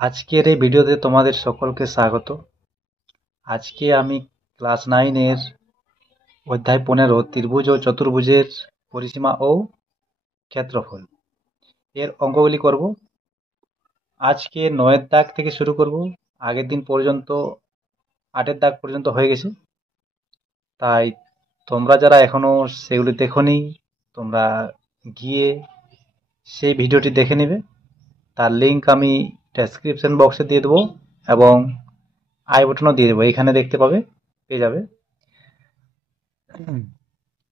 আজকের এই ভিডিওতে তোমাদের সকলকে স্বাগত। আজকে আমি ক্লাস 9 এর অধ্যায় 15 ত্রিভুজ ও চতুর্ভুজের পরিসীমা ও ক্ষেত্রফল এর অঙ্কগুলি করব। আজকে 9 দাগ থেকে শুরু করব। আগের দিন পর্যন্ত 8 দাগ পর্যন্ত হয়ে গেছে, তাই তোমরা যারা এখনো সেগুলি দেখোনি তোমরা গিয়ে সেই ভিডিওটি দেখে নেবে। তার লিংক আমি ডেসক্রিপশন বক্সে দিয়ে দেবো এবং আই বাটনও দিয়ে দেবো, এখানে দেখতে পাবে, পেয়ে যাবে।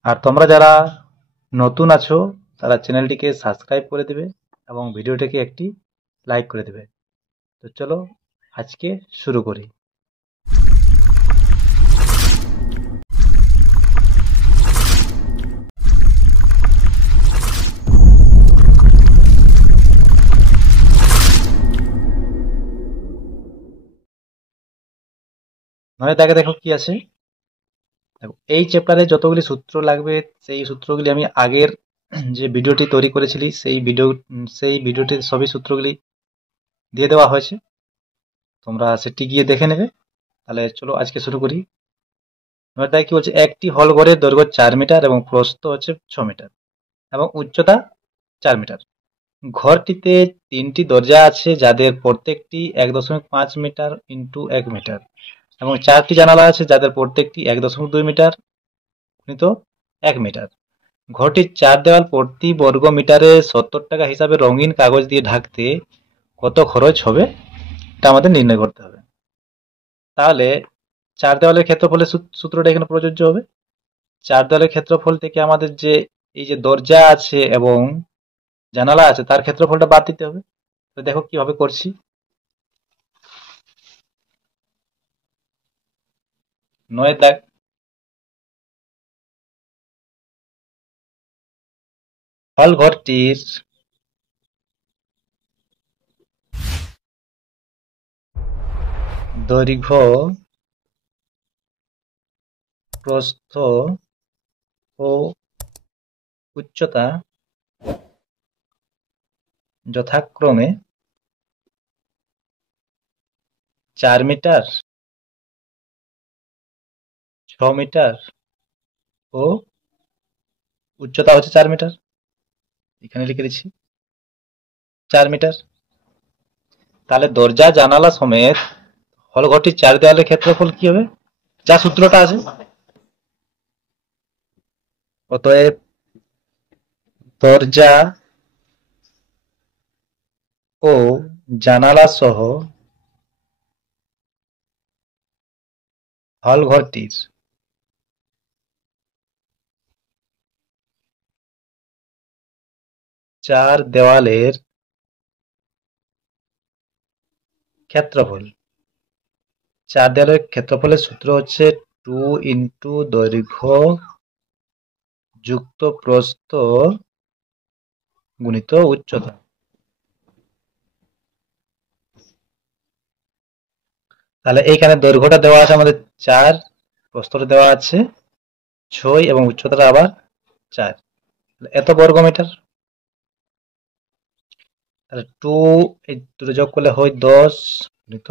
আর তোমরা যারা নতুন আছো তারা চ্যানেলটিকে সাবস্ক্রাইব করে দেবে এবং ভিডিওটিকে একটি লাইক করে দেবে। তো চলো আজকে শুরু করি। নয় দাগে দেখো কি আছে। দেখো, এই চ্যাপ্টারে যতগুলি সূত্র লাগবে সেই সূত্রগুলি আমি আগের যে ভিডিওটি তৈরি করেছিলি সেই ভিডিওটির সবই সূত্রগুলি দিয়ে দেওয়া হয়েছে, তোমরা সেটি গিয়ে দেখে নেবে। তাহলে চলো আজকে শুরু করি। নয় দাগে কি বলছে, একটি হল ঘরের দৈর্ঘ্য 4 মিটার এবং প্রস্থ হচ্ছে 6 মিটার এবং উচ্চতা 4 মিটার। ঘরটিতে 3টি দরজা আছে যাদের প্রত্যেকটি 1.5 মিটার ইন্টু 1 মিটার এবং 4টি জানালা আছে যাদের প্রত্যেকটি 1.2 মিটার গুণিত 1 মিটার। ঘরটির 4 দেওয়াল প্রতি বর্গ মিটারে 70 টাকা হিসাবে রঙিন কাগজ দিয়ে ঢাকতে কত খরচ হবে, এটা আমাদের নির্ণয় করতে হবে। তাহলে 4 দেওয়ালের ক্ষেত্রফলের সূত্রটা এখানে প্রযোজ্য হবে। 4 দেওয়ালের ক্ষেত্রফল থেকে আমাদের যে এই যে দরজা আছে এবং জানালা আছে তার ক্ষেত্রফলটা বাদ দিতে হবে। তো দেখো কিভাবে করছি। নয় দাগ, হল ঘরটির দৈর্ঘ্য, প্রস্থ ও উচ্চতা যথাক্রমে 4 মিটার, 6 মিটার ও উচ্চতা হচ্ছে 4 মিটার। এখানে লিখে দিচ্ছি 4 মিটার। তাহলে দরজা জানালা সমেত হল ঘরটির 4 দেওয়ালের ক্ষেত্রফল কি হবে, যা সূত্রটা আছে। অতএব দরজা ও জানালা সহ হল ঘরটির চার দেওয়ালের ক্ষেত্রফল। 4 দেওয়ালের ক্ষেত্রফলের সূত্র হচ্ছে 2 ইন্টু দৈর্ঘ্য যুক্ত প্রস্থ গুণিত উচ্চতা। তাহলে এইখানে দৈর্ঘ্যটা দেওয়া আছে আমাদের 4, প্রস্থটা দেওয়া আছে 6 এবং উচ্চতাটা আবার 4, এত বর্গ মিটার। তাহলে 2 এই দুটো যোগ করলে হয় 10 গুণিত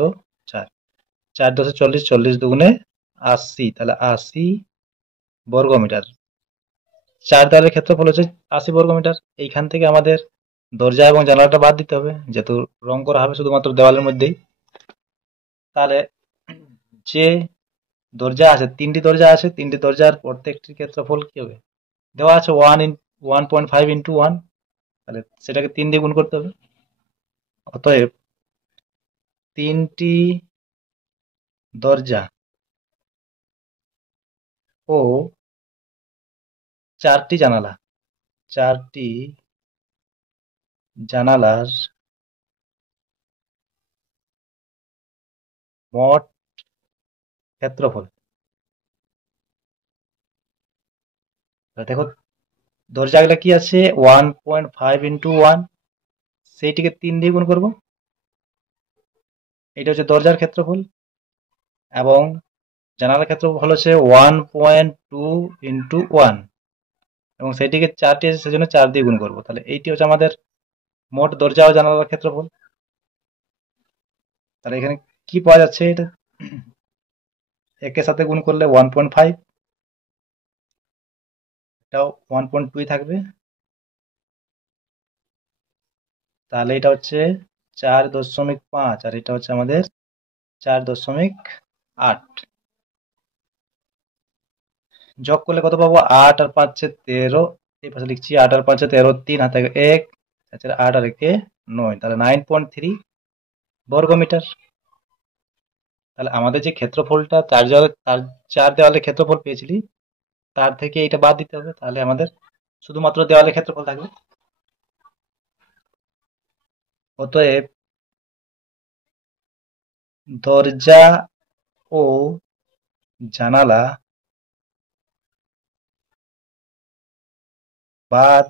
4, 4 10 40, 40 দুগুণে 80, তাহলে 80 বর্গ মিটার। 4 দেওয়ালের ক্ষেত্রফল হচ্ছে 80 বর্গ মিটার। এইখান থেকে আমাদের দরজা এবং জানালাটা বাদ দিতে হবে, যেহেতু রং করা হবে শুধুমাত্র দেওয়ালের মধ্যেই। তাহলে যে দরজা আছে, 3টি দরজা আছে, 3টি দরজার প্রত্যেকটির ক্ষেত্রফল কি হবে, দেওয়া আছে 1.5 ইন্টু 1, তাহলে সেটাকে 3 দিয়ে গুণ করতে হবে। অতএব 3টি দরজা ও 4টি জানালা, 4টি জানালার মোট ক্ষেত্রফল। দেখো দরজাগুলো কি আছে 1.5 ইন্টু 1, সেইটিকে 3 দিয়ে গুণ করব, এটা হচ্ছে দরজার ক্ষেত্রফল। এবং জানালার ক্ষেত্রফল হচ্ছে 1.2 ইন্টু 1 এবং সেইটিকে 4টি আছে সেজন্য 4 দিয়ে গুণ করবো। তাহলে এইটি হচ্ছে আমাদের মোট দরজা ও জানালার ক্ষেত্রফল। তাহলে এখানে কি পাওয়া যাচ্ছে? এটা একের সাথে গুণ করলে 1.5, এটাও 1.2 থাকবে। তাহলে এটা হচ্ছে 4.5, আর এটা হচ্ছে আমাদের 4.8। যোগ করলে কত পাবো? 8 আর 5 13। এই পাশে লিখছি 8 আর 5 13, 3 হাতে 1, তাছাড়া 8 আর 1 9, তাহলে 9.3 বর্গমিটার। তাহলে আমাদের যে ক্ষেত্রফলটা চার দেওয়ালের ক্ষেত্রফল পেয়েছিলি, তার থেকে এটা বাদ দিতে হবে, তাহলে আমাদের শুধুমাত্র দেওয়ালের ক্ষেত্রফল থাকবে। অতএব দরজা ও জানালা বাদ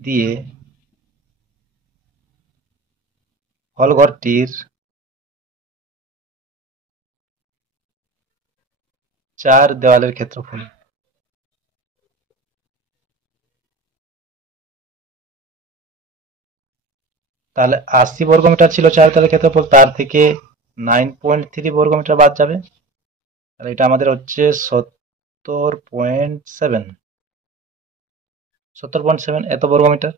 দিয়ে হলঘরটির 4 দেওয়ালের ক্ষেত্রফল। তাহলে 80 বর্গমিটার ছিল 4 দেওয়ালের ক্ষেত্রফল, তার থেকে 9.3 বর্গমিটার বাদ যাবে। তাহলে এটা আমাদের হচ্ছে 70.7, 70.7 এত বর্গমিটার।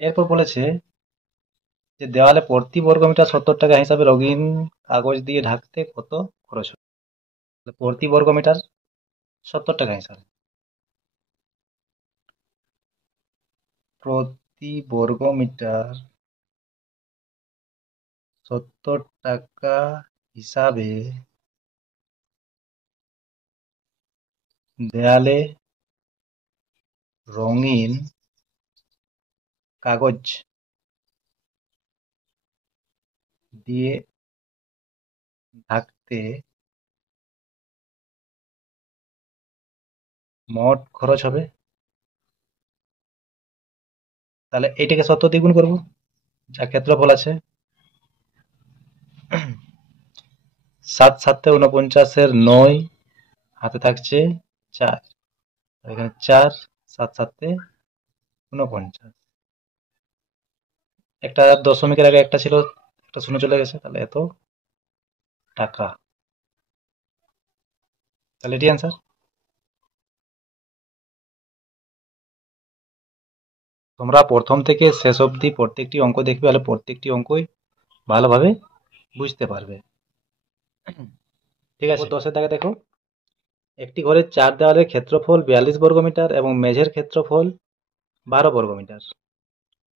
এরপর বলেছে যে দেওয়ালে প্রতি বর্গমিটার 70 টাকা হিসাবে রঙিন কাগজ দিয়ে ঢাকতে কত খরচ হবে? তাহলে প্রতি বর্গমিটার 70 টাকা হিসাবে, প্রতি বর্গমিটার 70 টাকা হিসাবে দেয়ালে রঙিন কাগজ দিয়ে ঢাকতে মোট খরচ হবে। তাহলে এটাকে 70 দিয়ে গুণ করবো, যা ক্ষেত্রফল আছে। 7 7 49, হাতে থাকছে 4, এখানে 4, 7 7 49। একটা দশমিকের আগে একটা ছিল, একটা শূন্য চলে গেছে, তাহলে এত টাকা। তাহলে এটি অ্যান্সার। তোমরা প্রথম থেকে শেষ অবধি প্রত্যেকটি অঙ্ক দেখবে, তাহলে প্রত্যেকটি অঙ্কই ভালোভাবে বুঝতে পারবে। ঠিক আছে, 10-এর দাগে দেখো, একটি ঘরের 4 দেওয়ালের ক্ষেত্রফল 42 বর্গমিটার এবং মেঝের ক্ষেত্রফল 12 বর্গমিটার।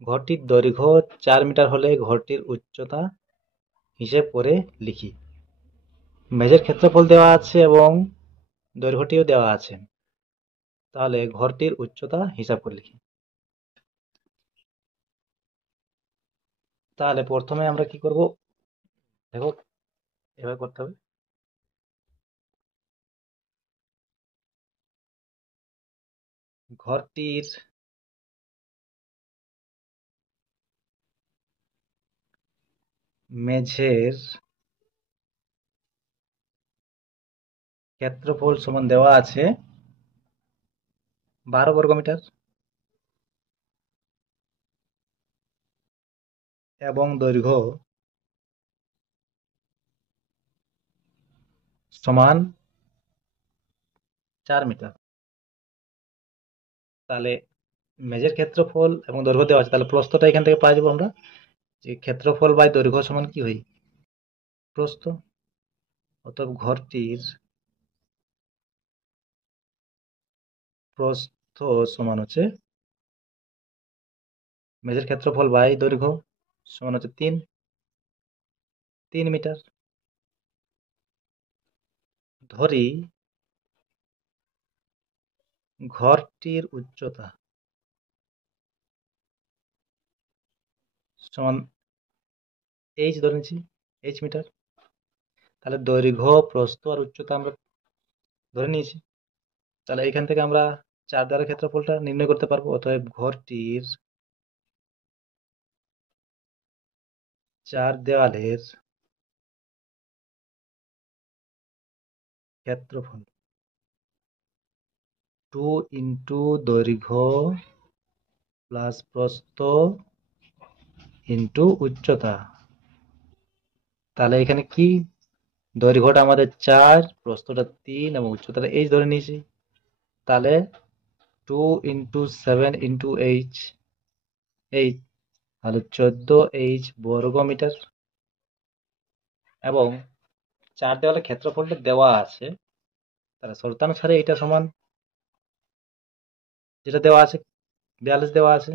ঘরটির দৈর্ঘ্য 4 মিটার হলে ঘরটির উচ্চতা হিসেব করে লিখি। মেঝের ক্ষেত্রফল দেওয়া আছে এবং দৈর্ঘ্যটিও দেওয়া আছে, তাহলে ঘরটির উচ্চতা হিসাব করে লিখি। তাহলে প্রথমে আমরা কি করব? দেখো, এভাবে করতে হবে। ঘরটির মেঝের ক্ষেত্রফল সমান দেওয়া আছে 12 বর্গমিটার এবং দৈর্ঘ্য সমান 4 মিটার। তাহলে মেঝের ক্ষেত্রফল এবং দৈর্ঘ্য দেওয়া আছে, তাহলে প্রস্থটা এখান থেকে পাওয়া যাবো আমরা, যে ক্ষেত্রফল বাই দৈর্ঘ্য সমান কি হয়? প্রস্থ। অতএব ঘরটির প্রস্থ সমান হচ্ছে মেঝের ক্ষেত্রফল বাই দৈর্ঘ্য সমান হচ্ছে 3 মিটার। ধরি ঘরটির উচ্চতা সমান ধরে নিচ্ছি মিটার। তাহলে দৈর্ঘ্য, প্রস্থ আর উচ্চতা আমরা ধরে নিয়েছি। তাহলে এখান থেকে আমরা 4 দেওয়ালের ক্ষেত্রফলটা নির্ণয় করতে পারবো। অতএব ঘরটির 4 দেওয়ালের ক্ষেত্রফল 2 ইন্টু দৈর্ঘ্য প্লাস প্রস্থ ইন্টু উচ্চতা। তাহলে এখানে কি, দৈর্ঘ্যটা আমাদের 4, প্রস্থটা 3 এবং উচ্চতাটা h ধরে নিয়েছি। তাহলে 2 ইন্টু 7 ইন্টু h, তাহলে 14h বর্গ মিটার। এবং 4 দেওয়ালে ক্ষেত্রফলটা দেওয়া আছে, তাহলে শর্তানুসারে এটা সমান, যেটা দেওয়া আছে 42 দেওয়া আছে,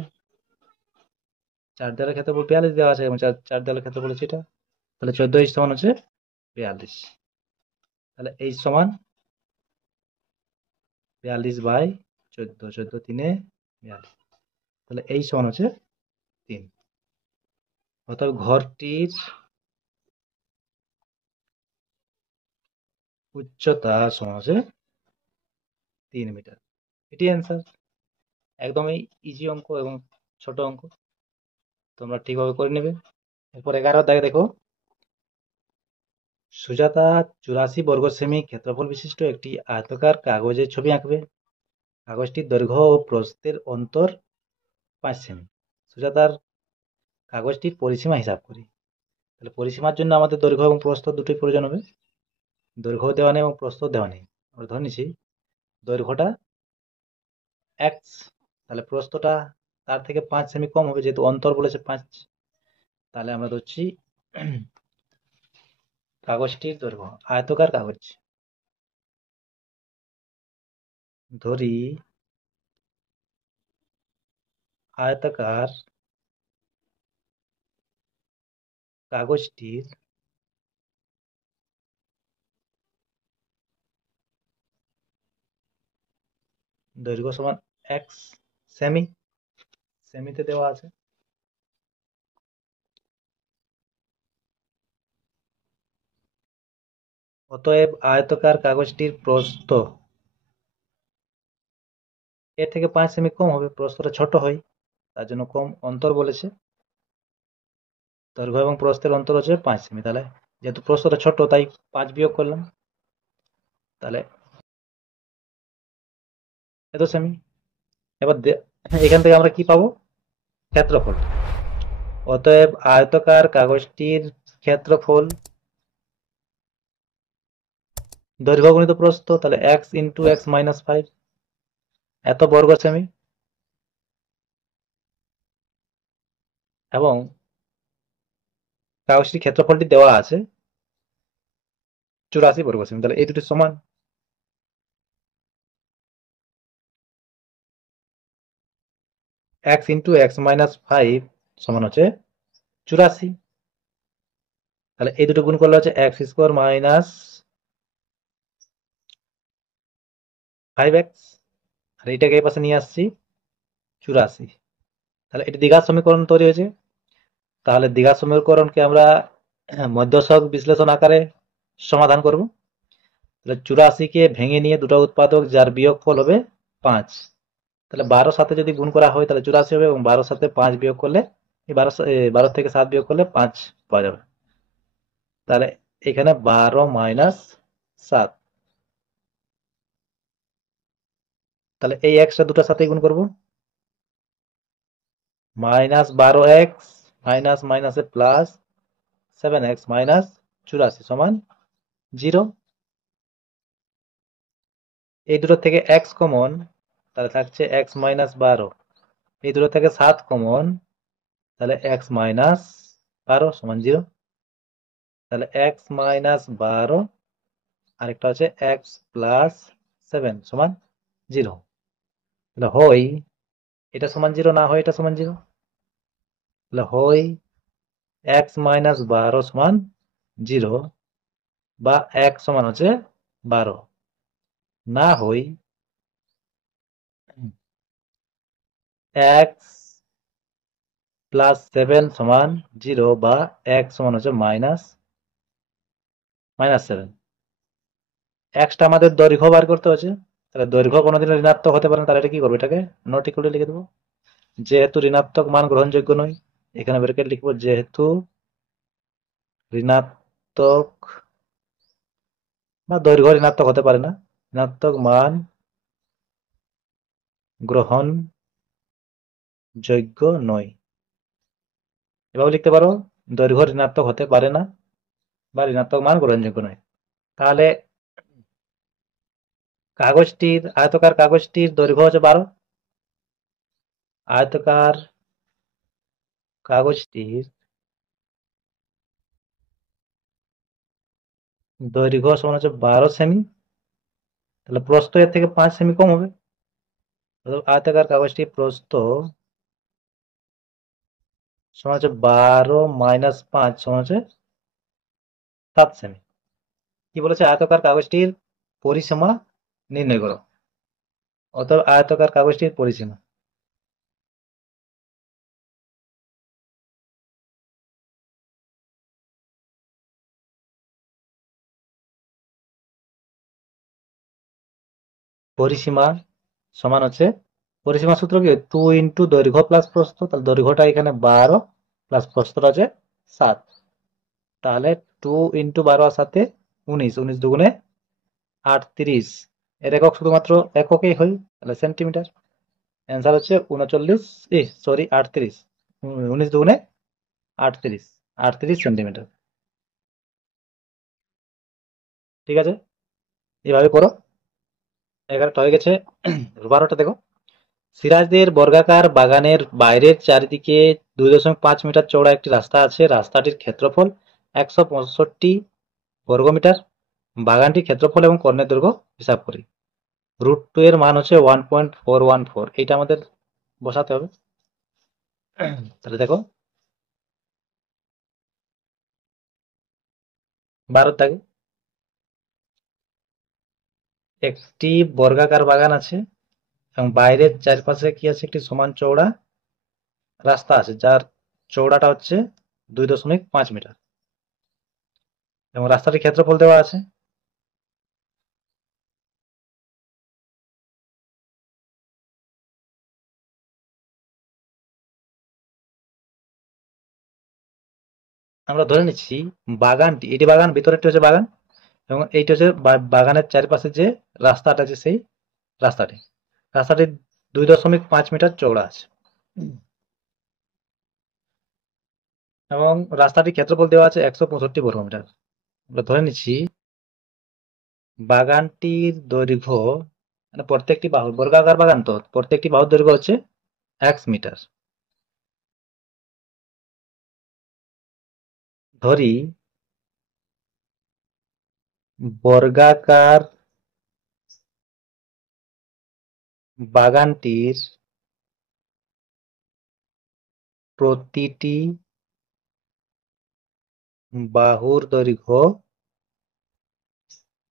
4 দেওয়ালের ক্ষেত্রফল 42 দেওয়া আছে এবং 4 দেওয়ালের ক্ষেত্রফল হচ্ছে এটা। তাহলে 14h সমান হচ্ছে 42। তাহলে h সমান 42/14, 14 3 42। তাহলে h সমান হচ্ছে 3। অর্থাৎ ঘরটির উচ্চতা সমান হচ্ছে 3 মিটার। এটি অ্যান্সার। একদমই ইজি অঙ্ক এবং ছোট অঙ্ক, তোমরা ঠিকভাবে করে নেবে। এরপর 11 দাগে দেখো, সুজাতা 84 বর্গ সেমি ক্ষেত্রফল বিশিষ্ট একটি আয়তাকার কাগজের ছবি আঁকবে। কাগজটির দৈর্ঘ্য ও প্রস্থের অন্তর 5 সেমি। সুজাতার কাগজটির পরিসীমা হিসাব করি। তাহলে পরিসীমার জন্য আমাদের দৈর্ঘ্য এবং প্রস্থ দুটোই প্রয়োজন হবে। দৈর্ঘ্য দেওয়া নেই এবং প্রস্থ দেওয়া নেই। আমরা ধরে নিচ্ছি দৈর্ঘ্যটা x, তাহলে প্রস্থটা তার থেকে 5 সেমি কম হবে, যেহেতু অন্তর বলেছে 5। তাহলে আমরা ধরছি কাগজটির দৈর্ঘ্য, আয়তকার কাগজ, ধরি আয়তাকার কাগজটির দৈর্ঘ্য সমান x সেমি, সেমিতে দেওয়া আছে। অতএব আয়তাকার কাগজটির প্রস্থ এর থেকে 5 সেমি কম হবে, প্রস্থটা ছোট হয়, তার জন্য কম অন্তর বলেছে। দৈর্ঘ্য এবং প্রস্থের অন্তর হচ্ছে 5 সেমি। তাহলে যেহেতু প্রস্থটা ছোট তাই 5 বিয়োগ করলাম, তাহলে এত সেমি। এবার এখান থেকে আমরা কি পাবো, ক্ষেত্রফল। অতএব আয়তাকার কাগজটির ক্ষেত্রফল দৈর্ঘ্য গুণিত প্রস্থ, তাহলে x ইন্টু x মাইনাস 5, এত বর্গ সেমি। এবং কাগজটির ক্ষেত্রফলটি দেওয়া আছে 84 বর্গ সেমি। তাহলে এই দুটি সমান। x ইন্টু x মাইনাস 5 সমান হচ্ছে 84। তাহলে এই দুটো গুণ করলে হচ্ছে x স্কোয়ার মাইনাস 5x, আর এইটাকে এই পাশে নিয়ে আসছি 84। তাহলে এটি দ্বিঘাত সমীকরণ তৈরি হয়েছে। তাহলে দ্বিঘাত সমীকরণকে আমরা মধ্যছক বিশ্লেষণ আকারে সমাধান করব। তাহলে 84 কে ভেঙে নিয়ে দুটো উৎপাদক যার বিয়োগফল হবে 5। তাহলে 12 সাথে যদি গুণ করা হয় তাহলে 84 হবে, এবং 12 সাথে 5 বিয়োগ করলে, এই 12 থেকে 7 বিয়োগ করলে 5 পাওয়া যাবে। তাহলে এখানে 12 মাইনাস 7, তাহলে এই এক্সটা দুটার সাথে গুণ করব, মাইনাস 12x মাইনাস মাইনাসে প্লাস 7x মাইনাস 84 সমান 0। এই দুটো থেকে x কমন, তাহলে থাকছে x মাইনাস 12। এই দুটো থেকে 7 কমন, তাহলে x মাইনাস 12 সমান 0। তাহলে x মাইনাস 12 আরেকটা হচ্ছে x প্লাস 7 সমান 0। তাহলে হয় এটা সমান 0, না হয় এটা সমান 0। তাহলে হয় x মাইনাস 12 সমান 0, বা x সমান হচ্ছে 12, না হয় x প্লাস 7 সমান 0, বা x সমান হচ্ছে মাইনাস 7। এক্সটা আমাদের দৈর্ঘ্য বার করতে হচ্ছে। তাহলে দৈর্ঘ্য কোনোদিন ঋণাত্মক হতে পারে না, তাহলে এটা কি করবো, এটাকে নট ইকুয়াল লিখে দেবো। যেহেতু ঋণাত্মক মান গ্রহণযোগ্য নয়, এখানে ব্র্যাকেট লিখবো, যেহেতু ঋণাত্মক বা দৈর্ঘ্য ঋণাত্মক হতে পারে না, ঋণাত্মক মান গ্রহণ যোগ্য নয়। এভাবে লিখতে পারো, দৈর্ঘ্য ঋণাত্মক হতে পারে না বা ঋণাত্মক মান গ্রহণযোগ্য নয়। তাহলে আয়তকার কাগজটির দৈর্ঘ্য হচ্ছে 12। আয়তকার কাগজটির দৈর্ঘ্য সমান হচ্ছে 12 সেমি। তাহলে প্রস্থ এর থেকে 5 সেমি কম হবে। আয়তাকার কাগজটি প্রস্থ সমান হচ্ছে 12 - 5 সমান হচ্ছে 7 সেমি। কি বলেছে? আয়তাকার কাগজটির পরিসীমা নির্ণয় করো। অতএব আয়তাকার কাগজটির পরিসীমা পরিসীমা সমান হচ্ছে, পরিসীমা সূত্র কি 2 ইন্টু দৈর্ঘ্য প্লাস প্রস্থ। তাহলে দৈর্ঘ্যটা এখানে 12 প্লাস প্রস্থটা হচ্ছে 7। তাহলে 2 ইন্টু 12 আর 7 19, 19 দুগুণে 38। এর একক শুধুমাত্র এককেই হয়, তাহলে সেন্টিমিটার। অ্যান্সার হচ্ছে 38। 19 দুগুণে 38, 38 সেন্টিমিটার। ঠিক আছে, এভাবে করো। 11টা হয়ে গেছে। 12টা দেখো। সিরাজদের বর্গাকার বাগানের বাইরের চারিদিকে 2.5 মিটার চওড়া একটি রাস্তা আছে। রাস্তাটির ক্ষেত্রফল 165 বর্গমিটার। বাগানটির ক্ষেত্রফল এবং কর্ণের দৈর্ঘ্য হিসাব করি। √2 এর মান হচ্ছে 1.414। এইটা আমাদের বসাতে হবে। তাহলে দেখো 12 দাগে একটি বর্গাকার বাগান আছে এবং বাইরের চারপাশে কি আছে? একটি সমান চওড়া রাস্তা আছে, যার চওড়াটা হচ্ছে 2.5 মিটার, এবং রাস্তাটির ক্ষেত্রফল দেওয়া আছে। আমরা ধরে নিচ্ছি বাগানটি, এটি বাগান, ভিতরেরটি হচ্ছে বাগান, এবং এইটা হচ্ছে বাগানের চারপাশে যে রাস্তাটা আছে, সেই রাস্তাটি রাস্তাটি 2.5 মিটার চওড়া আছে, এবং রাস্তাটির ক্ষেত্রফল দেওয়া আছে 165 বর্গমিটার। আমরা ধরে নিচ্ছি বাগানটির দৈর্ঘ্য, মানে প্রত্যেকটি বাহুর, বর্গাকার বাগান তো, প্রত্যেকটি বাহুর দৈর্ঘ্য হচ্ছে 1 মিটার। ধরি বর্গাকার বাগানটির প্রতিটি বাহুর দৈর্ঘ্য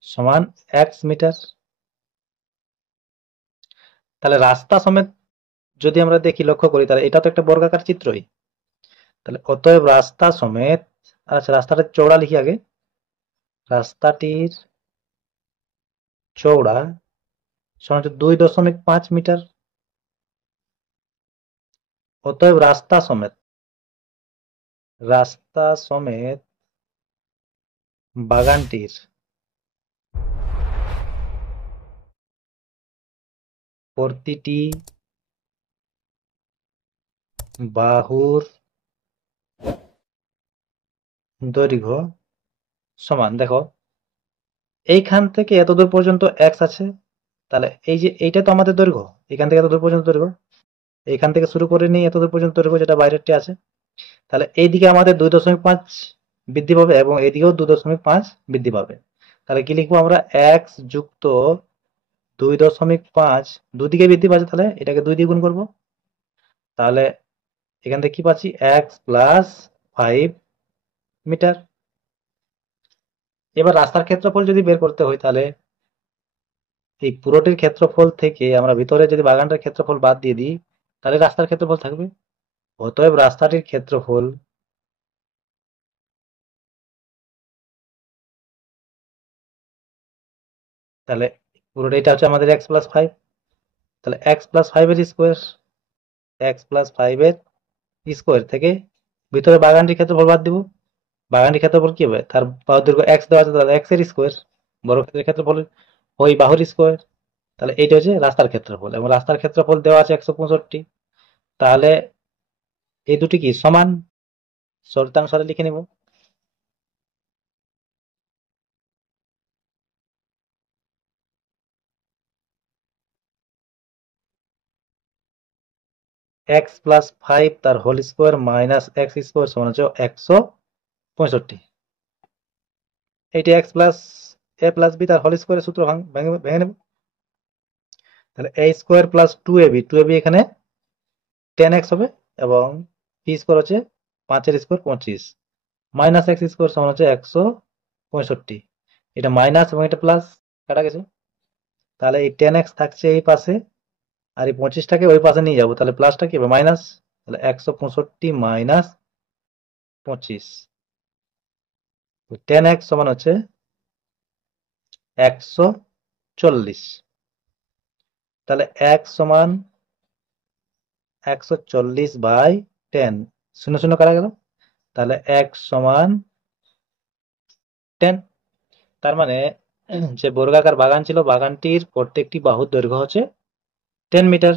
সমান 1 মিটার। তাহলে রাস্তা সমেত যদি আমরা দেখি, লক্ষ্য করি, তাহলে এটা তো একটা বর্গাকার চিত্রই। তাহলে অতএব রাস্তা সমেত, আচ্ছা রাস্তাটার চওড়া লিখি আগে। রাস্তাটির চওড়া সমান হচ্ছে 2.5 মিটার। অতএব রাস্তা সমেত বাগানটির প্রতিটি বাহুর দৈর্ঘ্য সমান, দেখো এইখান থেকে এতদূর পর্যন্ত এক্স আছে, তাহলে এই যে এইটা তো আমাদের দৈর্ঘ্য, এখান থেকে এতদূর পর্যন্ত দৈর্ঘ্য, এইখান থেকে শুরু করে নিয়ে এতদূর পর্যন্ত দৈর্ঘ্য, যেটা বাইরেরটি আছে। তাহলে এইদিকে আমাদের 2.5 বৃদ্ধি পাবে এবং এইদিকেও 2.5 বৃদ্ধি পাবে। তাহলে কি লিখবো আমরা? এক্স যুক্ত 2.5, দুদিকে বৃদ্ধি পাচ্ছে, তাহলে এটাকে 2 দিয়ে গুণ করবো। তাহলে এখান থেকে কি পাচ্ছি? X plus 5 metre. এবার রাস্তার ক্ষেত্রফল যদি বের করতে হয়, তাহলে এই পুরোটির ক্ষেত্রফল থেকে আমরা ভিতরে যদি বাগানটার ক্ষেত্রফল বাদ দিয়ে দিই, তাহলে রাস্তার ক্ষেত্রফল থাকবে। অতএব রাস্তাটির ক্ষেত্রফল তাহলে পুরোটা এটা হচ্ছে আমাদের x+5। তাহলে x+5 এর স্কোয়ার, x+5 এর স্কোয়ার থেকে ভিতরে বাগানটির ক্ষেত্রফল বাদ দিব। বাগানটির ক্ষেত্রফল কি হবে? তার বাহুর দৈর্ঘ্য x দেওয়া আছে, তাহলে x এর স্কোয়ার, বর্গক্ষেত্রের ক্ষেত্রফল ওই বাহুর স্কোয়ার। তাহলে এইটা হচ্ছে রাস্তার ক্ষেত্রফল, এবং রাস্তার ক্ষেত্রফল দেওয়া আছে 165। তাহলে এই দুটি কি সমান, শর্তানুসারে লিখে নিব। এক্স প্লাস 5 তার whole square minus x square সমান হচ্ছে 165। এইটি x plus a plus b তার হোল স্কোয়ারের সূত্র ভেঙে নেব। তাহলে এ স্কোয়ার প্লাস 2ab এখানে 10x হবে, এবং বি স্কোয়ার হচ্ছে 5 এর স্কোয়ার 25, মাইনাস এক্স স্কোয়ার সমান হচ্ছে 165। এটা মাইনাস এবং এটা প্লাস কাটা গেছে। তাহলে এই 10x থাকছে এই পাশে, আর এই 25টাকে ওই পাশে নিয়ে যাবো, তাহলে প্লাসটা কি হবে মাইনাস। তাহলে 165 মাইনাস 25, 10x সমান হচ্ছে 140। তাহলে x সমান 140/10, শূন্য শূন্য কাটা গেল, তাহলে x সমান 10। তার মানে যে বর্গাকার বাগান ছিল, বাগানটির প্রত্যেকটি বাহুর দৈর্ঘ্য হচ্ছে 10 মিটার।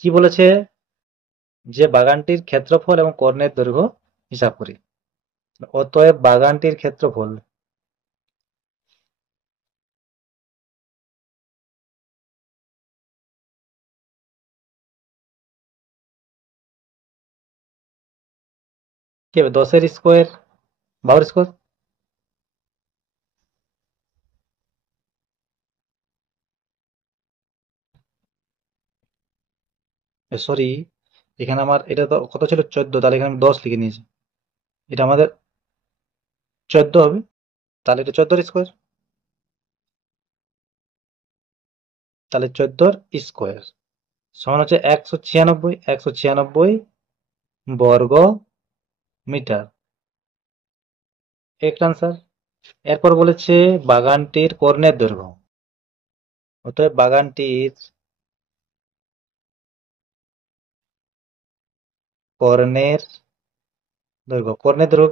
কি বলেছে, যে বাগানটির ক্ষেত্রফল এবং কর্ণের দৈর্ঘ্য হিসাব করি। অতএব বাগানটির ক্ষেত্রফল কি হবে, 10-এর স্কোয়ার বাহুর স্কোয়ার। সরি, এখানে আমার এটা তো কত ছিল 14, তাহলে এখানে আমি 10 লিখে নিয়েছি। এটা আমাদের 14 হবে, তাহলে এটা 14-এর স্কোয়ার। তাহলে 14-এর স্কোয়ার সমান হচ্ছে 196 বর্গ মিটার। এক আনসার। এরপর বলেছে বাগানটির কর্ণের দৈর্ঘ্য। অতএব বাগানটির কর্ণের দৈর্ঘ্য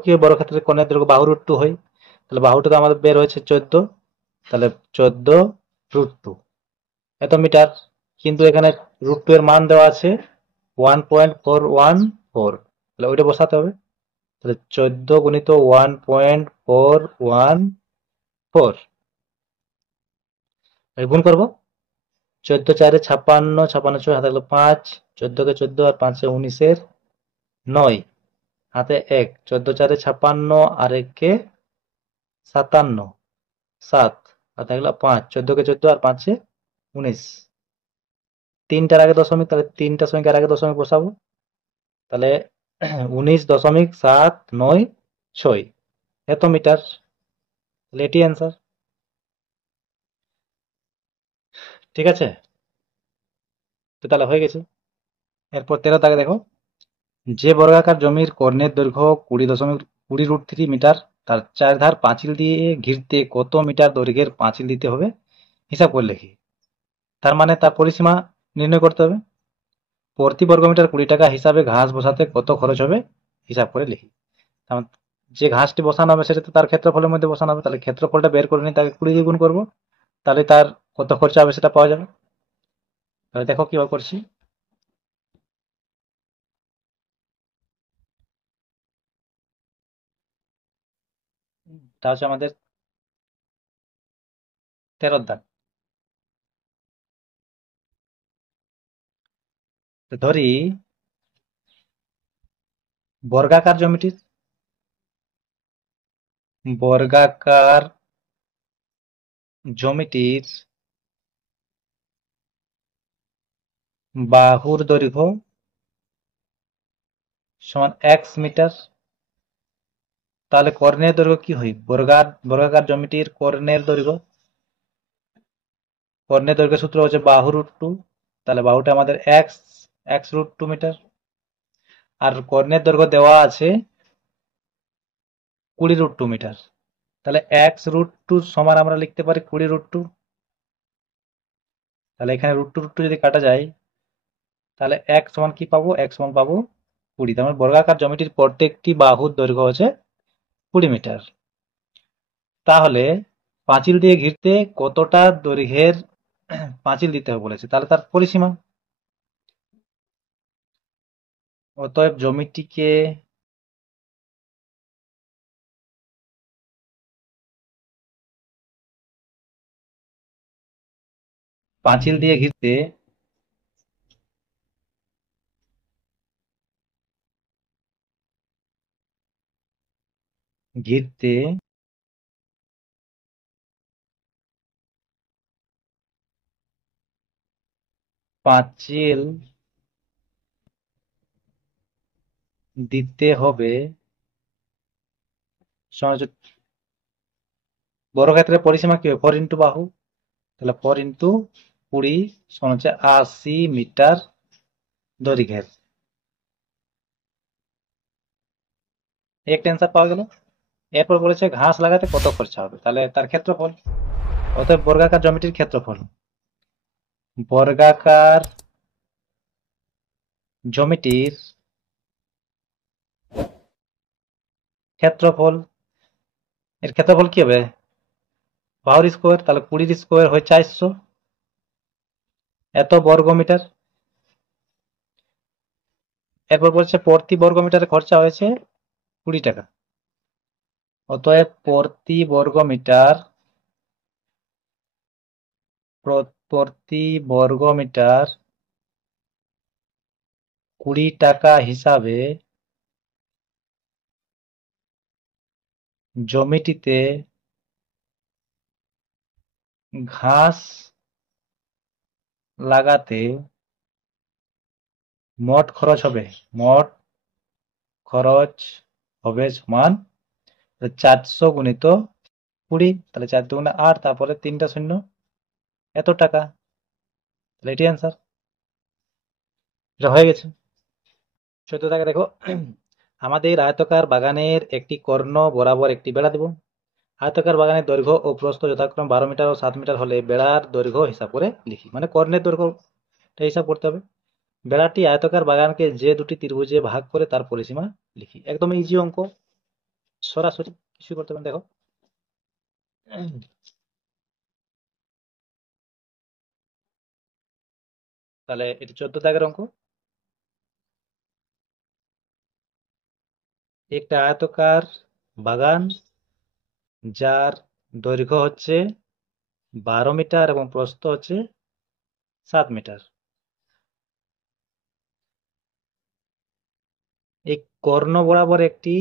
কি হয়, বর্গক্ষেত্রের কর্ণের দৈর্ঘ্য বাহু √2 হয়। তাহলে বাহুটা তো আমাদের বের হয়েছে 14, তাহলে 14 √2 এত মিটার। কিন্তু এখানে √2 এর মান দেওয়া আছে 1.414, তাহলে ওইটা বসাতে হবে। তাহলে 14 গুণিত 1.414, গুণ করবো। 14 4 56, 56 6 হাতে 5, 14 কে 14 আর 5 19-এর 9, হাতে 1, 14 4 56 আর 1 কে 57, 7 হাতে 5, 14 কে 14 আর 5 19, তিনটার আগে দশমিক, তাহলে তিনটা সংখ্যার আগে দশমিক বসাবো। তাহলে 19.796 এত মিটার। তাহলে এটি অ্যান্সার। ঠিক আছে, তো তাহলে হয়ে গেছে। এরপর 13 দাগে দেখো, যে বর্গাকার জমির কর্ণের দৈর্ঘ্য 20.20 মিটার, তার চারধার পাঁচিল দিয়ে ঘিরতে কত মিটার দৈর্ঘ্যের পাঁচিল দিতে হবে হিসাব করে লিখি। তার মানে তার পরিসীমা নির্ণয় করতে হবে। প্রতি বর্গমিটার 20 টাকা হিসাবে ঘাস বসাতে কত খরচ হবে হিসাব করে লিখি। যে ঘাসটি বসানো হবে সেটা তো তার ক্ষেত্রফলের মধ্যে বসানো হবে, তাহলে ক্ষেত্রফলটা বের করে নিয়ে তাকে 20 দিয়ে গুণ করবো, তাহলে তার কত খরচা হবে সেটা পাওয়া যাবে। তাহলে দেখো কিভাবে করছি। তা হচ্ছে আমাদের 13 দাগ। তো ধরি বর্গাকার জমিটির বর্গাকার জমিটির বাহুর দৈর্ঘ্য সমান x মিটার। তাহলে কর্ণের দৈর্ঘ্য কি হয়, বর্গাকার জমিটির কর্ণের দৈর্ঘ্য সূত্র হচ্ছে বাহু √2, তাহলে বাহুটা আমাদের x √2 মিটার। আর কর্ণের দৈর্ঘ্য দেওয়া আছে 20 √2 মিটার। তাহলে x √2 সমান আমরা লিখতে পারি 20 √2। তাহলে এখানে √2 যদি কাটা যায়, তাহলে x সমান কি পাবো, x সমান পাবো 20। তার মানে বর্গাকার জমিটির প্রত্যেকটি বাহুর দৈর্ঘ্য হচ্ছে 20 মিটার। তাহলে পাঁচিল দিয়ে ঘিরতে কতটা দৈর্ঘ্যের পাঁচিল দিতে হবে বলেছে, তাহলে তার পরিসীমা অতএব জমিটিকে পাঁচিল দিয়ে ঘিরতে পাঁচিল দিতে হবে বর্গক্ষেত্রের পরিসীমা কি হবে? 4 ইন্টু বাহু, তাহলে 4 ইন্টু 20 সমান হচ্ছে 80 মিটার দৈর্ঘ্যের। একটা অ্যান্সার পাওয়া গেল। এরপর বলেছে ঘাস লাগাতে কত খরচা হবে, তাহলে তার ক্ষেত্রফল। অতএব বর্গাকার জমিটির ক্ষেত্রফল, বর্গাকার জমিটির ক্ষেত্রফল, এর ক্ষেত্রফল কি হবে? বাহুর স্কোয়ার, তাহলে 20 স্কোয়ার হয় 400, এত বর্গ মিটার। এরপর বলছে প্রতি বর্গ মিটারে খরচা হয়েছে 20 টাকা। অতএব প্রতি বর্গ মিটার, প্রতি বর্গ মিটার 20 টাকা হিসাবে জমিটিতে ঘাস লাগাতে মোট খরচ হবে, মোট খরচ হবে সমান 400 গুণিত 20, তাহলে 4 দুগুণে 8, তারপরে 3টা শূন্য, এত টাকা। তাহলে এটি অ্যান্সার, এটা হয়ে গেছে। 14 টাকা দেখো, আমাদের আয়তকার বাগানের একটি কর্ণ বরাবর একটি বেড়া দেব। আয়তকার বাগানের দৈর্ঘ্য ও প্রস্থ যথাক্রমে 12 মিটার ও 7 মিটার হলে বেড়ার দৈর্ঘ্য হিসাব করে লিখি, মানে কর্ণের দৈর্ঘ্যটা হিসাব করতে হবে। বেড়াটি আয়তকার বাগানকে যে দুটি ত্রিভুজে ভাগ করে তার পরিসীমা লিখি। একদম ইজি অঙ্ক, সরাসরি কিছু করতে পারেন। দেখো, তাহলে এটি 14 দাগের অঙ্ক। একটা আয়তকার বাগান যার দৈর্ঘ্য হচ্ছে 12 মিটার এবং প্রস্থ হচ্ছে 7 মিটার। এই কর্ণ বরাবর একটি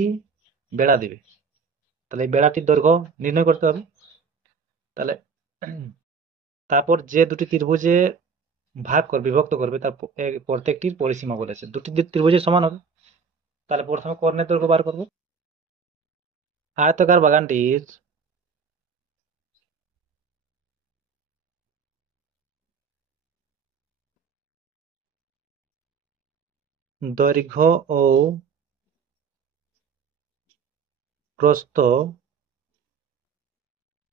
বেড়া দিবে, তাহলে এই বেড়াটির দৈর্ঘ্য নির্ণয় করতে হবে। তাহলে তারপর যে দুটি ত্রিভুজে বিভক্ত করবে তার প্রত্যেকটির পরিসীমা বলেছে, দুটি ত্রিভুজের সমান হবে। তাহলে প্রথমে কর্ণের দৈর্ঘ্য বার করব। আয়তকার বাগানটির দৈর্ঘ্য ও প্রস্থ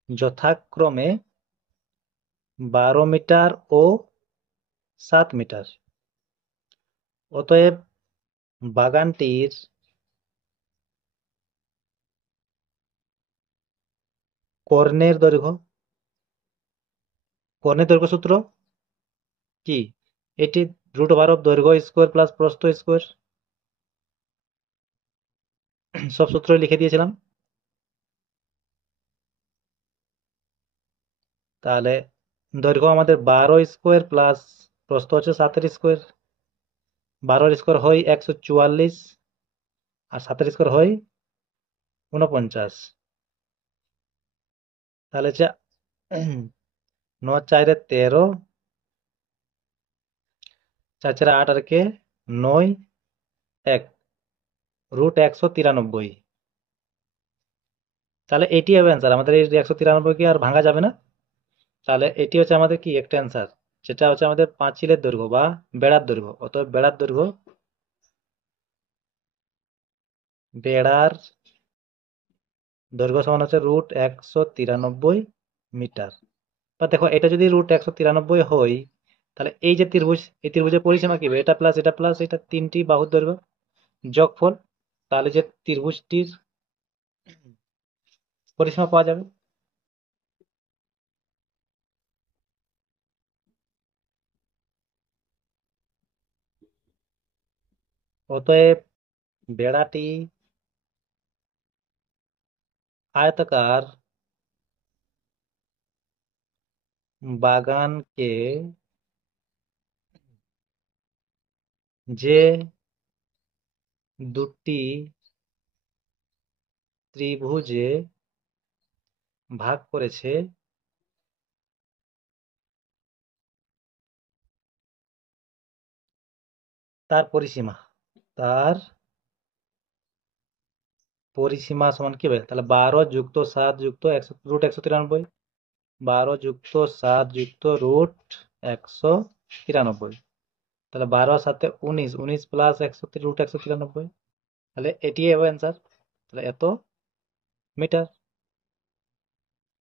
যথাক্রমে 12 মিটার ও 7 মিটার। অতএব বাগানটির কর্ণের দৈর্ঘ্য, কর্ণের দৈর্ঘ্য সূত্র কি? এটি √ওভার অফ দৈর্ঘ্য স্কোয়ার প্লাস প্রস্থ স্কোয়ার, সব সূত্র লিখে দিয়েছিলাম। তাহলে দৈর্ঘ্য আমাদের 12 স্কোয়ার প্লাস প্রস্থ হচ্ছে 7 স্কোয়ার, 12 স্কোয়ার হয় 144 আর 7 স্কোয়ার হয় 49। তাহলে হচ্ছে 9×4 = 13, 4×4 = 8 আর কে 9, 1 √193। তাহলে এটি হবে অ্যান্সার আমাদের। এই 193 কে আর ভাঙা যাবে না। তাহলে এটি হচ্ছে আমাদের কি একটা অ্যান্সার, যেটা হচ্ছে আমাদের পাঁচিলের দৈর্ঘ্য বা বেড়ার দৈর্ঘ্য। অতএব বেড়ার দৈর্ঘ্য সমান হচ্ছে √193 মিটার। বা দেখো, এটা যদি √193 হয়, তাহলে এই যে ত্রিভুজ, এই ত্রিভুজের পরিসীমা কি হবে? এটা প্লাস এটা প্লাস এটা, তিনটি বাহুর দৈর্ঘ্য যোগফল, তাহলে যে ত্রিভুজটির পরিসীমা পাওয়া যাবে। অতএব বেড়াটি আয়তাকার বাগানকে যে দুটি ত্রিভুজে ভাগ করেছে তার পরিসীমা তার পরিসীমা সমান কি হবে? তাহলে 12 যুক্ত 7 যুক্ত রুট 193, 12 যুক্ত 7 যুক্ত রুট 193, তাহলে 12 সাথে 19, 19 প্লাস 100 রুট 193, তাহলে এটি হবে অ্যান্সার। তাহলে এত মিটার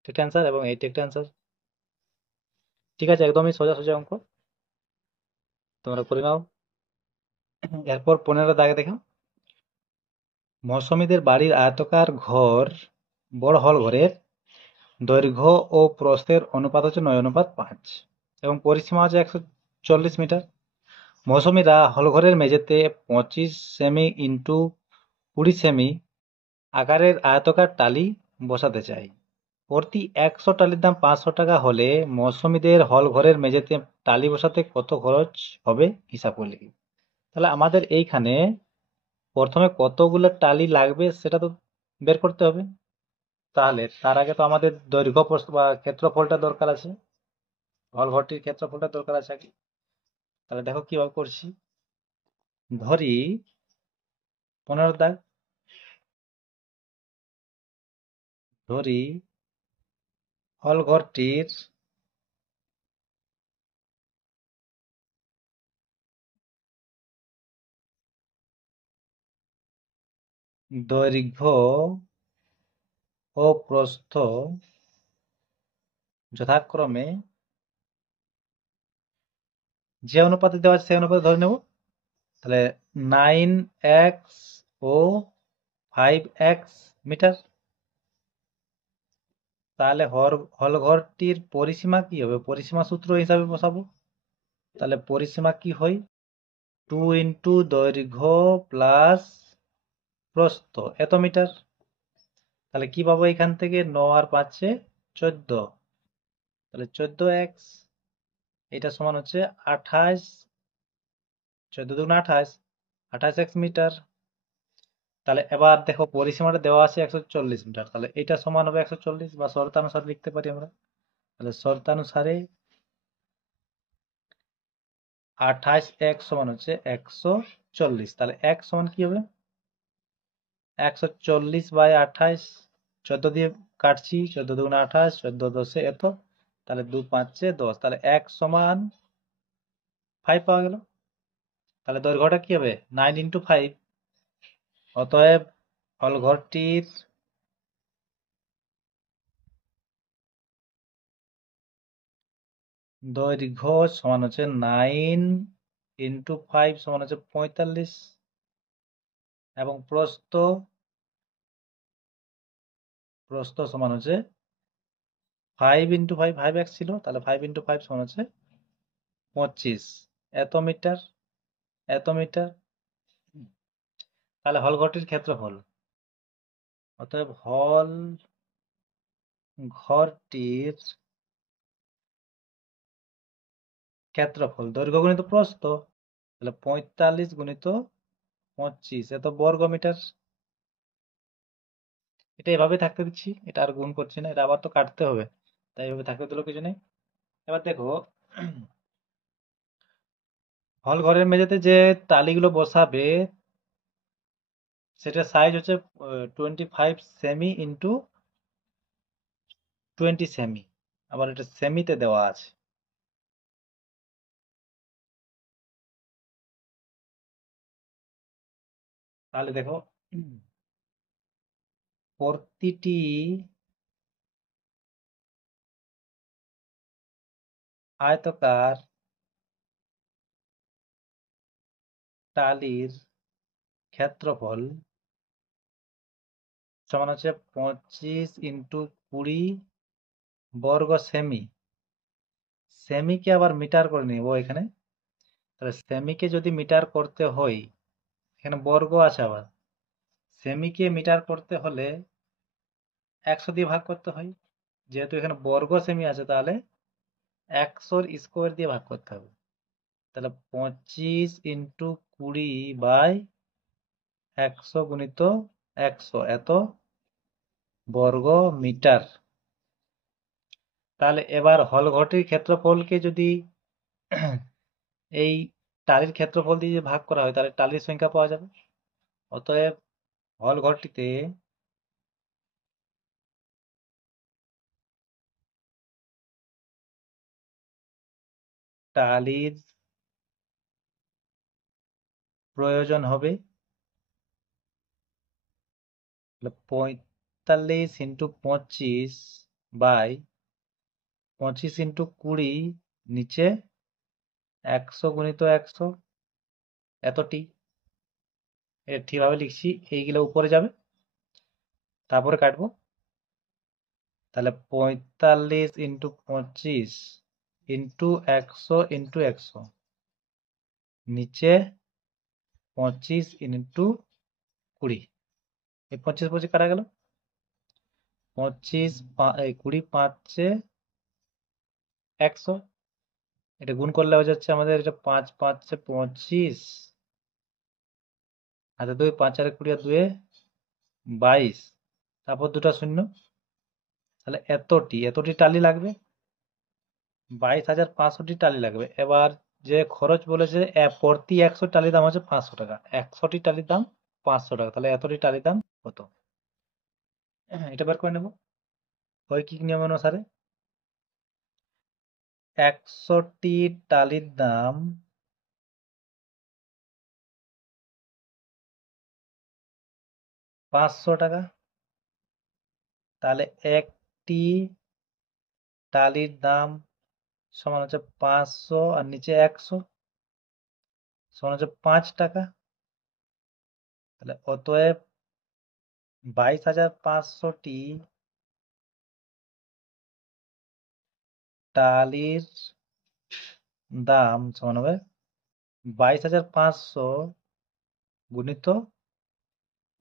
একটা অ্যান্সার এবং এইটি একটা অ্যান্সার। ঠিক আছে, একদমই সোজা সোজা অঙ্ক, তোমরা করে নাও। এরপর 15 দাগে দেখো, মৌসুমীদের বাড়ির আয়তাকার ঘর বড় হল ঘরের দৈর্ঘ্য ও প্রস্থের অনুপাত হচ্ছে 9:5 এবং পরিসীমা হচ্ছে 140 মিটার। মৌসুমীরা হলঘরের মেঝেতে 25 সেমি ইন্টু 20 সেমি আকারের আয়তাকার টালি বসাতে চাই। প্রতি 100 টালির দাম 500 টাকা হলে মৌসুমীদের হলঘরের মেঝেতে টালি বসাতে কত খরচ হবে হিসাব করে লিখি। তাহলে আমাদের এইখানে প্রথমে কতগুলো টালি লাগবে সেটা তো বের করতে হবে। তাহলে তার আগে তো আমাদের দৈর্ঘ্য প্রস্থ বা ক্ষেত্রফলটা দরকার আছে, হলঘরটির ক্ষেত্রফলটা দরকার আছে আগে। তাহলে দেখো কিভাবে করছি। ধরি 15 দাগ, ধরি হলঘরটির দৈর্ঘ্য ও প্রস্থ যথাক্রমে যে অনুপাতে দেওয়া আছে সেই অনুপাতে ধরে নেব। তাহলে 9x ও 5x মিটার। তাহলে হলঘরটির পরিসীমা কি হবে? পরিসীমা সূত্র হিসাবে বসাবো। তাহলে পরিসীমা কি হয়? 2 ইন্টু দৈর্ঘ্য প্লাস প্রস্থ এত মিটার। তাহলে কি পাবো এখান থেকে? 9 আর 5-এ 14, তাহলে 14x, এটা সমান হচ্ছে 28, 14 দুগুণ 28, 28x মিটার। তাহলে এবার দেখো পরিসীমাটা দেওয়া আছে 140 মিটার, তাহলে এটা সমান হবে 140, বা শর্তানুসারে লিখতে পারি আমরা। তাহলে শর্তানুসারে 28x সমান হচ্ছে 140, তাহলে x সমান কি হবে? 140/28, 14 দিয়ে কাটছি, 14 দুগুণ 28, 14 10-এ এত, তাহলে 2 5-এ 10, তাহলে x সমান 5 পাওয়া গেল। তাহলে দৈর্ঘ্যটা কি হবে? 9 ইন্টু 5। অতএব হলঘরটির দৈর্ঘ্য সমান হচ্ছে 9 ইন্টু 5 সমান হচ্ছে 45, এবং প্রস্থ সমান হচ্ছে 5 ইন্টু 5, 5x ছিল, তাহলে 5 ইন্টু 5 সমান হচ্ছে 25 এত মিটার, এত মিটার। তাহলে হলঘরটির ক্ষেত্রফল, অতএব হল ঘরটির ক্ষেত্রফল দৈর্ঘ্য গুণিত প্রস্থ, তাহলে 45 গুণিত 25 এত বর্গ মিটার। এটা এভাবে থাকতে দিচ্ছি, এটা আর গুণ করছি না, এটা আবার তো কাটতে হবে, তাই এভাবে থাকতে দিলেও কিছু নেই। এবার দেখো হল ঘরের মেঝেতে যে টালিগুলো বসাবে সেটা সাইজ হচ্ছে 25 সেমি ইন্টু 20 সেমি, আবার এটা সেমিতে দেওয়া আছে। তাহলে দেখো প্রতিটি আয়তকার টালির ক্ষেত্রফল সমান হচ্ছে 25 ইন্টু 20 বর্গ সেমি। সেমিকে আবার মিটার করে নিব এখানে, তাহলে সেমিকে যদি মিটার করতে হয় এখানে বর্গ আছে আবার। সেমিকে মিটার করতে হলে 100 দিয়ে ভাগ করতে হয়। যেহেতু এখানে বর্গ সেমি আছে, তাহলে 100 স্কোয়ার দিয়ে ভাগ করতে হবে। তাহলে 25 ইন্টু 20/100 গুণিত 100, এত বর্গ মিটার। তাহলে এবার হল ঘরটির ক্ষেত্রফলকে যদি এই টালির ক্ষেত্রফল দিয়ে ভাগ করা হয়, তাহলে টালির সংখ্যা পাওয়া যাবে। অতএব হল ঘরটিতে টালির প্রয়োজন হবে 45 ইন্টু 25/25 ইন্টু 20 নিচে 100 গুণিত 100, এতটি। এটা ঠিকভাবে লিখছি, এইগুলো উপরে যাবে, তারপরে কাটবো। তাহলে 45 ইন্টু 25 ইন্টু 100 ইন্টু 100 নিচে 25 ইন্টু 20। এই 25 কাটা গেল। 25 20 5 100। এটা গুণ করলে হয়ে যাচ্ছে আমাদের, এটা 5 5 25, আচ্ছা 2 5 আর 20 আর 2 22, তারপর দুটো শূন্য। তাহলে এতটি টালি লাগবে, 22,500টি টালি লাগবে। এবার যে খরচ বলেছে, প্রতি 100 টালির দাম হচ্ছে 500 টাকা। 100টি টালির দাম 500 টাকা, তাহলে এতটি টালির দাম কত? এটা বের করে নেব রৈখিক নিয়ম অনুসারে। 100টি টালির দাম 500 টাকা। তাহলে একটি টালির দাম সমান হচ্ছে 500 আর নিচে 100 সমান হচ্ছে 5 টাকা। তাহলে অতএব 22,500টি টালির দাম সমান হবে 22,500 গুণিত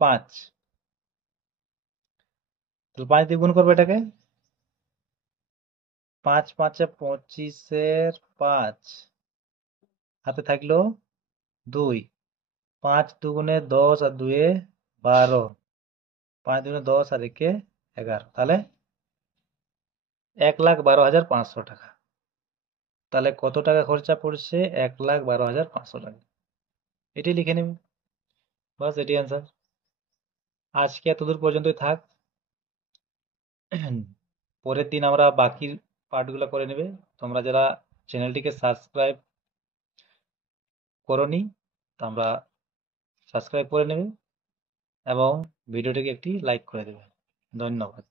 5। তাহলে 5 দিয়ে গুণ করবো এটাকে। 5 5 25-এর 5, হাতে থাকলো 2, 5 দুগুণে 10 আর 2 12, 5 দুগুণে 10 আর 1 11, তাহলে 1,12,500 টাকা। তাহলে কত টাকা খরচা পড়ছে? 1,12,500 টাকা। এটি লিখে নিন, বাস এটি অ্যান্সার। আজকে এতদূর পর্যন্তই থাক। পরের দিন আমরা বাকি পার্টগুলো করে নেবে। তোমরা যারা চ্যানেলটিকে সাবস্ক্রাইব করোনি, তোমরা সাবস্ক্রাইব করে নেবে এবং ভিডিওটিকে একটি লাইক করে দেবে। ধন্যবাদ।